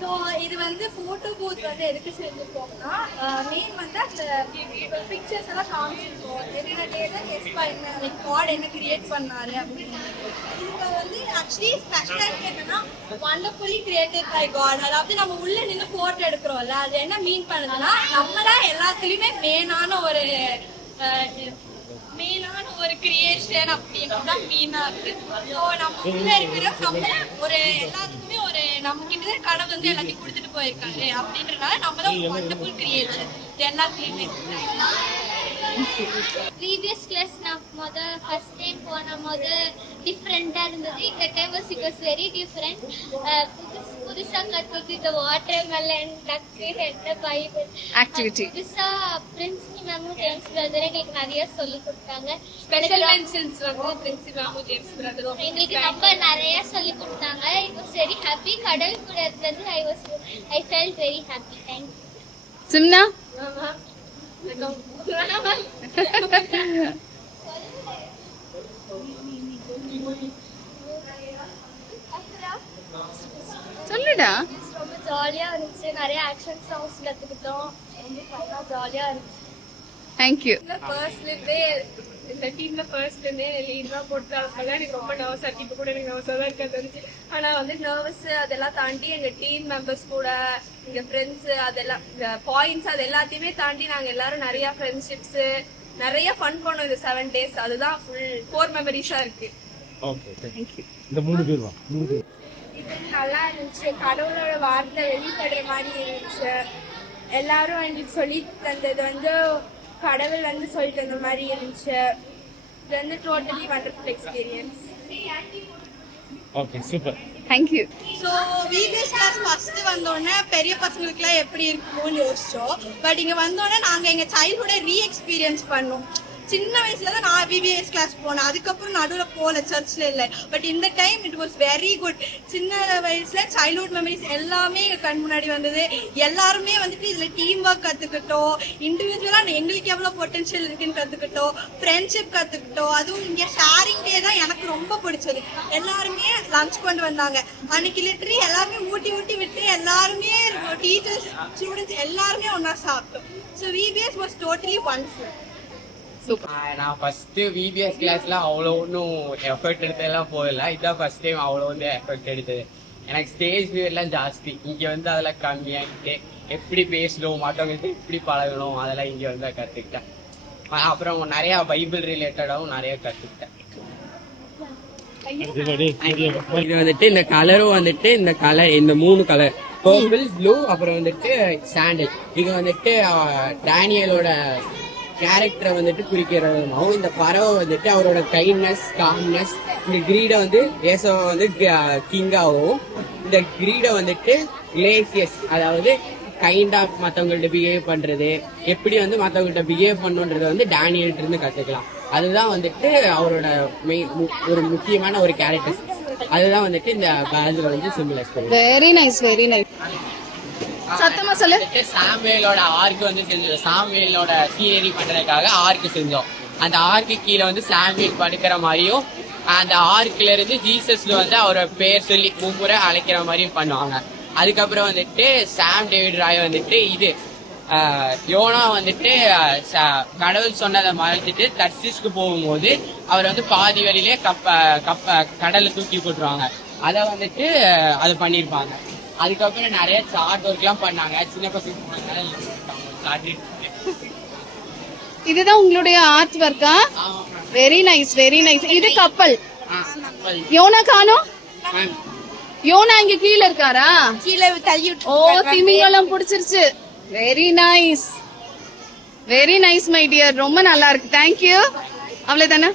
So இது வந்து photo booth வந்து எதுக்கு செஞ்சுருக்கோம்னா மெயின் வந்து அந்த பிக்சர்ஸ் எல்லாம் காமிச்சிருக்கோம் என்னென்ன டேட்டா கெஸ் பண்ண லைக் காட் என்ன கிரியேட் பண்ணாரு அப்படின்னு. இதுக்கு வந்து ஆக்சுவலி ஸ்பெஷல் என்னன்னா வண்டர்ஃபுல்லி கிரியேட்டட் பை காட். அதாவது நம்ம உள்ள நின்று ஃபோட்டோ எடுக்கிறோம்ல, அது என்ன மீன் பண்ணுதுன்னா நம்ம தான் எல்லாத்துலேயுமே மெயினான ஒரு கிரியேஷன் அப்படின்றதான் மீனா இருக்கு. ஸோ நம்ம உள்ள இருக்கிற நம்ம ஒரு எல்லாத்துக்குமே ஒரு நம்ம கிட்ட கடவுள் வந்து எல்லாத்தையும் கொடுத்துட்டு போயிருக்காரு அப்படின்றதுனால நம்ம தான் ஒரு வண்டர்ஃபுல் கிரியேஷன் எல்லாத்துலயுமே. ப்ரீவியஸ் கிளாஸ் நான் ஃபர்ஸ்ட் டைம் போனபோது டிஃப்ரெண்டாக இருந்தது. இந்த time it was very different. புதுசாக கற்றுக்கிட்டு இந்த watermelon duck head Bible activity புதுசாக பிரின்சிபல் மேமும் ஜேம்ஸ் பிரதரும் எங்களுக்கு நிறைய சொல்லி கொடுத்தாங்க. ஸ்பெஷல் மென்ஷன்ஸ் வந்து பிரின்சிபல் மேமும் ஜேம்ஸ் பிரதரும் எங்களுக்கு ரொம்ப நிறைய சொல்லி கொடுத்தாங்க. It was very happy. கடல் கூட இருந்தது. I felt very happy. Thank you. Simna சொல்லுடா. ரொம்ப ஜாலியா இருந்துச்சு. நிறைய ஆக்ஷன் சாங்ஸ் கத்துக்கிட்டோம். ரொம்ப ஃபன்னா ஜாலியா இருந்துச்சு. தேங்க்யூ. இந்த டீம்ல ஃபர்ஸ்ட் லீடா போட்டாங்க. எனக்கு ரொம்ப நர்வஸா இருக்கு. இப்போ கூட எனக்கு நர்வஸா தான் இருந்துச்சு. ஆனா வந்து நர்வஸ் அதெல்லாம் தாண்டி எங்க டீம் மெம்பர்ஸ் கூட எங்க ஃப்ரெண்ட்ஸ் அதெல்லாம் பாயிண்ட்ஸ் அது எல்லாத்தையுமே தாண்டி நாங்க எல்லாரும் நிறைய ஃப்ரெண்ட்ஷிப்ஸ் நிறைய ஃபன் பண்ணோம் இந்த 7 days. அதுதான் ஃபுல் கோர் மெமரிஸா இருக்கு. Okay thank you. இந்த 3 பேர் வா. 3 பேர் இது நல்லா இருந்துச்சு. கடவுளோட வார்த்தை வெளிப்படுற மாதிரி இருந்துச்சு. எல்லாரும் எங்களுக்கு சொல்லி தந்தது வந்து கடவுள் வந்து சொல்லி தந்த மாதிரி இருந்துச்சு. இது வந்து totally wonderful experience. Okay super. Thank you. So VBS class first வந்தோடனே பெரிய பசங்களுக்குலாம் எப்படி இருக்குமோன்னு யோசிச்சோம். பட் இங்கே வந்தோடனே நாங்கள் எங்கள் சைல்ட்ஹுட்டை ரீஎக்ஸ்பீரியன்ஸ் பண்ணோம். சின்ன வயசுல தான் நான் விபிஎஸ் கிளாஸ் போனேன். அதுக்கப்புறம் நடுவில் போகல, சர்ச்சில் இல்லை. பட் இந்த time it was very good. சின்ன வயசுல சைல்ட்ஹுட் மெமரிஸ் எல்லாமே எங்கள் கண் முன்னாடி வந்தது. எல்லாருமே வந்துட்டு இதில் டீம் ஒர்க் கற்றுக்கிட்டோம். இண்டிவிஜுவலாக எங்களுக்கு எவ்வளோ பொட்டன்ஷியல் இருக்குன்னு கற்றுக்கிட்டோம். ஃப்ரெண்ட்ஷிப் கற்றுக்கிட்டோம். அதுவும் இங்கே ஷேரிங் டே தான் எனக்கு ரொம்ப பிடிச்சது. எல்லாருமே லஞ்ச் கொண்டு வந்தாங்க. அன்னைக்கு லிட்டரி எல்லாருமே ஊட்டி விட்டு எல்லாருமே டீச்சர்ஸ் ஸ்டூடெண்ட்ஸ் எல்லாருமே ஒன்றா சாப்பிட்டோம். So VBS was totally wonderful. நான் ஃபர்ஸ்ட் விபிஎஸ் கிளாஸ்ல அவ்வளோ ஒன்றும் எஃபர்ட் எடுத்ததெல்லாம் போகல. இதான் ஃபர்ஸ்ட் டைம் அவ்வளோ வந்து எஃபர்ட் எடுத்தது. எனக்கு ஸ்டேஜ் ஃபியர்லாம் ஜாஸ்தி. இங்கே வந்து அதெல்லாம் கம்மியாகிட்டு எப்படி பேசணும், மற்றவங்கள்ட்ட எப்படி பழகணும் அதெல்லாம் இங்கே வந்து கற்றுக்கிட்டேன். அப்புறம் நிறையா பைபிள் ரிலேட்டடாகவும் நிறைய கற்றுக்கிட்டேன். இது வந்துட்டு இந்த கலரும் வந்துட்டு இந்த 3 கலர் பர்பிள், ப்ளூ, அப்புறம் வந்துட்டு சாண்டல். இது வந்துட்டு டேனியலோட கேரக்டரை வந்துட்டு குறிக்கிறதுனாவும், இந்த பறவை வந்துட்டு அவரோட கைண்ட்னஸ் காம்னஸ், இந்த கிரீடை வந்து ஏசோவை வந்து கிங்காகவும், இந்த கிரீடை வந்துட்டு கிளேசியஸ் அதாவது கைண்ட் ஆஃப் மற்றவங்கள்ட்ட பிஹேவ் பண்றது, எப்படி வந்து மற்றவங்கள்ட்ட பிஹேவ் பண்ணுன்றதை வந்து டேனியல்ட்ட இருந்து கற்றுக்கலாம். அதுதான் வந்துட்டு அவரோட ஒரு முக்கியமான ஒரு கேரக்டர். அதுதான் வந்துட்டு இந்த பேட்ஜ்ல வந்து சிம்பிளைஸ் பண்ணுது. Very nice very nice. சத்தமா சொல்லு. சாமுவேலோட ஆர்க்கு வந்து செஞ்சோம். சாமுவேலோட சீனரி பண்றதுக்காக ஆர்க்கு செஞ்சோம். அந்த ஆர்க்கு கீழே வந்து சாமுவேல் படுக்கிற மாதிரியும், அந்த ஆர்க்ல இருந்து ஜீசஸ்ல வந்து அவரோட பேர் சொல்லி 3 முறை அழைக்கிற மாதிரியும் பண்ணுவாங்க. அதுக்கப்புறம் வந்துட்டு சாம் டேவிட் ராய் வந்துட்டு இது யோனா வந்துட்டு கடவுள் சொன்னதை மறைச்சிட்டு தர்சிஸ்க்கு போகும்போது அவர் வந்து பாதி வழியிலே கடலை தூக்கி போட்டுருவாங்க. அதை வந்துட்டு அதை பண்ணியிருப்பாங்க. அதுக்கப்புறம் நிறைய சார்ட் ஒர்க் எல்லாம் பண்ணாங்க. சின்ன பசங்க இதுதான் உங்களுடைய ஆர்ட் ஒர்க்கா? Very nice very nice. இது கப்பல். யோனா காணோம். யோனா இங்க கீழே இருக்காரா? கீழே தள்ளி. ஓ திமிங்கலம் பிடிச்சிருச்சு. Very nice very nice my dear. ரொம்ப நல்லா இருக்கு. தேங்க்யூ. அவ்வளவுதானே?